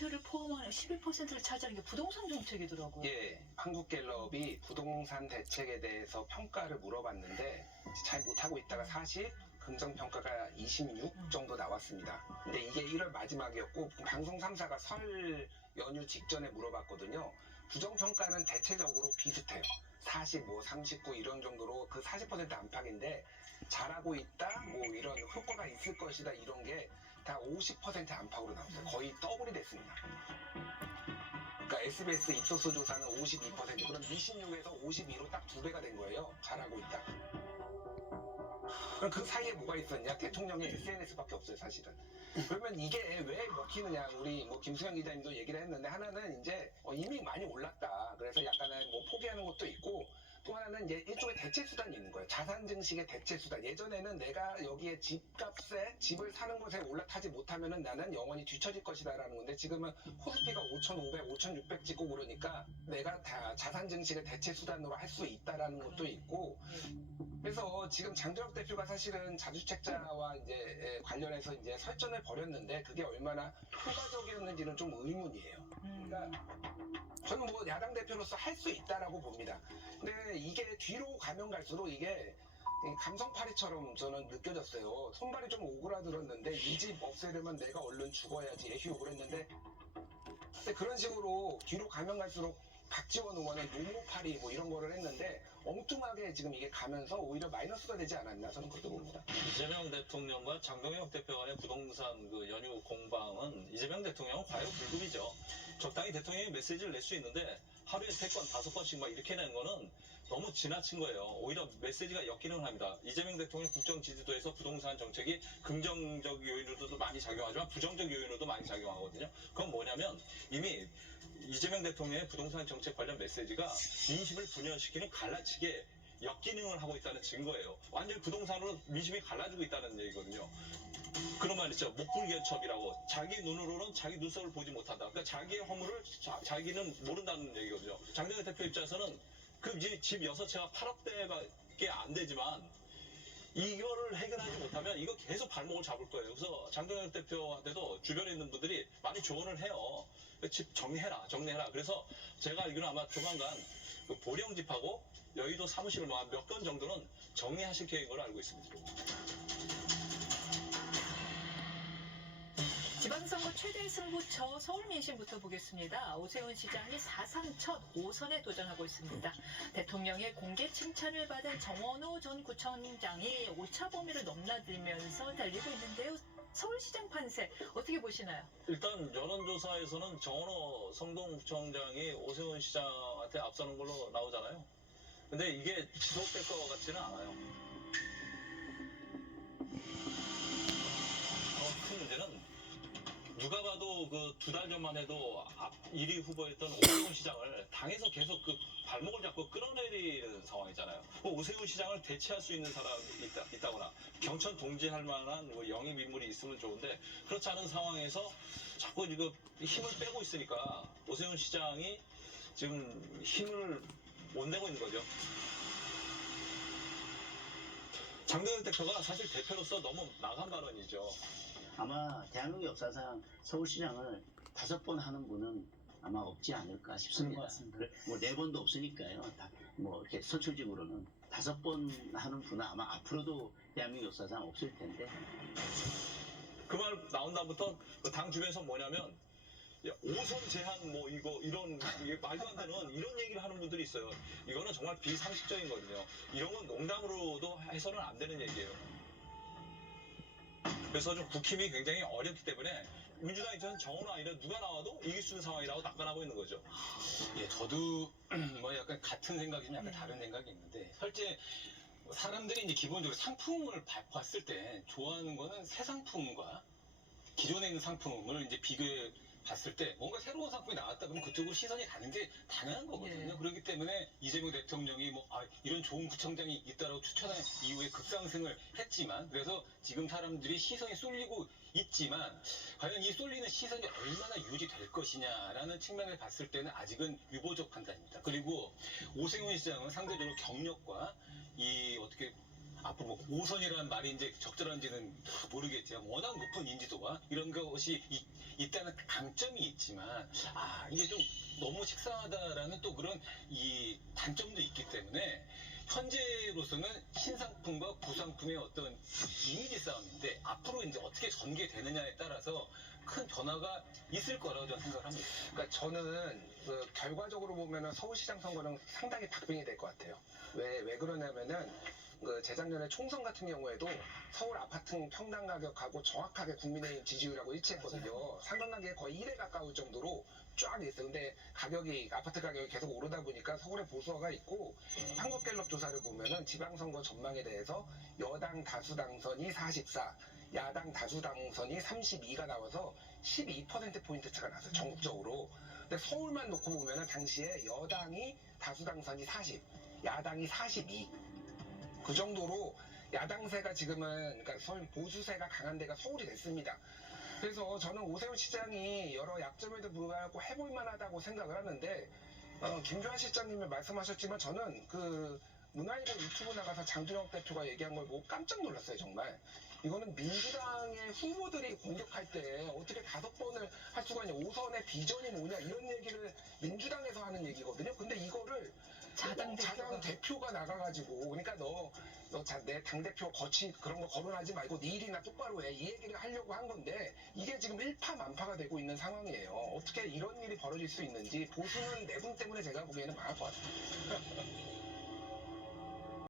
아파트를 포함하는 11%를 차지하는 게 부동산 정책이더라고요. 예, 한국갤럽이 부동산 대책에 대해서 평가를 물어봤는데 잘 못하고 있다가 40, 긍정평가가 26 정도 나왔습니다. 근데 이게 1월 마지막이었고 방송 3사가 설 연휴 직전에 물어봤거든요. 부정평가는 대체적으로 비슷해요. 40, 뭐 39 이런 정도로 그 40% 안팎인데 잘하고 있다, 뭐 이런 효과가 있을 것이다 이런 게 다 50% 안팎으로 나왔어요. 거의 더블이 됐습니다. 그러니까 SBS 입소스 조사는 52%, 그럼 26에서 52로 딱 2배가 된 거예요. 잘하고 있다. 그럼 그 사이에 뭐가 있었냐? 대통령의 SNS밖에 없어요, 사실은. 그러면 이게 왜 먹히느냐? 우리 뭐 김수영 기자님도 얘기를 했는데 하나는 이제 이미 많이 올랐다. 그래서 약간은 뭐 포기하는 것도 있고 또 하나는 이제 일종의 대체 수단이 있는 거예요. 자산 증식의 대체 수단. 예전에는 내가 여기에 집값에 집을 사는 것에 올라타지 못하면은 나는 영원히 뒤처질 것이다라는 건데 지금은 코스피가 5,500, 5,600 찍고 그러니까 내가 다 자산 증식의 대체 수단으로 할 수 있다라는 것도 있고 그래서 지금 장도혁 대표가 사실은 자주택자와 이제 관련해서 이제 설전을 벌였는데 그게 얼마나 효과적이었는지는 좀 의문이에요. 그러니까 저는 뭐 야당 대표로서 할 수 있다라고 봅니다. 근데 이게 뒤로 가면 갈수록 이게 감성파리처럼 저는 느껴졌어요. 손발이 좀 오그라들었는데 이 집 없애려면 내가 얼른 죽어야지 예휴 욕을 했는데 근데 그런 식으로 뒤로 가면 갈수록 박지원 의원은 노모파리 뭐 이런 거를 했는데 엉뚱하게 지금 이게 가면서 오히려 마이너스가 되지 않았나 저는 그렇게 봅니다. 이재명 대통령과 장동혁 대표 간의 부동산 그 연휴 공방은 이재명 대통령은 과유불급이죠. 적당히 대통령이 메시지를 낼 수 있는데 하루에 3건, 5건씩 막 이렇게 내는 거는 너무 지나친 거예요. 오히려 메시지가 엮이는 합니다. 이재명 대통령 국정 지지도에서 부동산 정책이 긍정적 요인으로도 많이 작용하지만 부정적 요인으로도 많이 작용하거든요. 그건 뭐냐면 이미 이재명 대통령의 부동산 정책 관련 메시지가 민심을 분열시키는 갈라치기에 역기능을 하고 있다는 증거예요. 완전히 부동산으로 민심이 갈라지고 있다는 얘기거든요. 그런 말 있죠. 목불개첩이라고. 자기 눈으로는 자기 눈썹을 보지 못한다. 그러니까 자기의 허물을 자기는 모른다는 얘기거든요. 장동혁 대표 입장에서는 그 집 6채가 8억대밖에 안 되지만 이거를 해결하지 못하면 이거 계속 발목을 잡을 거예요. 그래서 장동혁 대표한테도 주변에 있는 분들이 많이 조언을 해요. 집 정리해라. 그래서 제가 알기로는 아마 조만간 그 보령집하고 여의도 사무실을 몇 건 정도는 정리하실 계획인 걸로 알고 있습니다. 지방선거 최대 승부처 서울 민심부터 보겠습니다. 오세훈 시장이 사상 첫 5선에 도전하고 있습니다. 대통령의 공개 칭찬을 받은 정원호 전 구청장이 오차 범위를 넘나들면서 달리고 있는데요. 서울시장 판세 어떻게 보시나요? 일단 여론조사에서는 정원호 성동구청장이 오세훈 시장한테 앞서는 걸로 나오잖아요. 근데 이게 지속될 것 같지는 않아요. 큰 문제는 누가 봐도 그 2달 전만 해도 1위 후보였던 오세훈 시장을 당에서 계속 그 발목을 잡고 끌어내리는 상황이잖아요. 오세훈 시장을 대체할 수 있는 사람이 있다거나 경천 동지할 만한 뭐 영입 인물이 있으면 좋은데 그렇지 않은 상황에서 자꾸 이거 힘을 빼고 있으니까 오세훈 시장이 지금 힘을 못 내고 있는 거죠. 장동혁 대표가 사실 대표로서 너무 나간 발언이죠. 아마 대한민국 역사상 서울시장을 5번 하는 분은 아마 없지 않을까 싶습니다. 뭐 4번도 없으니까요. 뭐 이렇게 선출직으로는 5번 하는 분은 아마 앞으로도 대한민국 역사상 없을 텐데. 그 말 나온 다음부터 당 주변에서 뭐냐면 5선 제한 뭐 이런 이게 말도 안 되는 이런 얘기를 하는 분들이 있어요. 이거는 정말 비상식적인 거거든요. 이런 건 농담으로도 해서는 안 되는 얘기예요. 그래서 좀 국힘이 굉장히 어렵기 때문에 민주당 입장에서는 정원호 아니라 누가 나와도 이길 수 있는 상황이라고 낙관하고 있는 거죠. 예, 저도 뭐 약간 같은 생각이지만 약간 다른 생각이 있는데 실제 사람들이 이제 기본적으로 상품을 봤을 때 좋아하는 거는 새 상품과 기존에 있는 상품을 이제 비교해 봤을 때 뭔가 새로운 상품이 나왔다 그러면 그쪽으로 시선이 가는 게 당연한 거거든요. 예. 그렇기 때문에 이재명 대통령이 이런 좋은 구청장이 있다라고 추천한 이후에 급상승을 했지만 그래서 지금 사람들이 시선이 쏠리고 있지만 과연 이 쏠리는 시선이 얼마나 유지될 것이냐라는 측면을 봤을 때는 아직은 유보적 판단입니다. 그리고 오세훈 시장은 상대적으로 경력과 이 어떻게 앞으로 뭐 5선이라는 말이 이제 적절한지는 모르겠지만 워낙 높은 인지도가 이런 것이 있다는 강점이 있지만 이게 좀 너무 식상하다라는 또 그런 이 단점도 있기 때문에 현재로서는 신상품과 구상품의 어떤 이미지 싸움인데 앞으로 이제 어떻게 전개되느냐에 따라서 큰 변화가 있을 거라고 저는 생각을 합니다. 그러니까 저는 그 결과적으로 보면은 서울시장 선거는 상당히 박빙이 될 것 같아요. 왜 그러냐면은 그 재작년에 총선 같은 경우에도 서울 아파트 평당 가격하고 정확하게 국민의힘 지지율하고 일치했거든요. 상관관계에 거의 1에 가까울 정도로 쫙 있어요. 근데 아파트 가격이 계속 오르다 보니까 서울에 보수화가 있고 한국갤럽 조사를 보면은 지방선거 전망에 대해서 여당 다수 당선이 44, 야당 다수 당선이 32가 나와서 12%포인트 차가 났어요. 전국적으로. 근데 서울만 놓고 보면은 당시에 여당이 다수 당선이 40, 야당이 42. 그 정도로 야당세가 지금은 그러니까 서울 보수세가 강한 데가 서울이 됐습니다. 그래서 저는 오세훈 시장이 여러 약점에도 불구하고 해볼 만하다고 생각을 하는데 김주환 실장님이 말씀하셨지만 저는 그 문화일보 유튜브 나가서 장준혁 대표가 얘기한 걸 보고 깜짝 놀랐어요. 정말 이거는 민주당의 후보들이 공격할 때 어떻게 5번을 할 수가 있냐, 5선의 비전이 뭐냐 이런 얘기를 민주당에서 하는 얘기거든요. 근데 이거를 자당 대표가 나가가지고 그러니까 내 당대표 그런 거 거론하지 말고 네 일이나 똑바로 해 이 얘기를 하려고 한 건데 이게 지금 일파만파가 되고 있는 상황이에요. 어떻게 이런 일이 벌어질 수 있는지 보수는 내분 때문에 제가 보기에는 망할 것 같아요.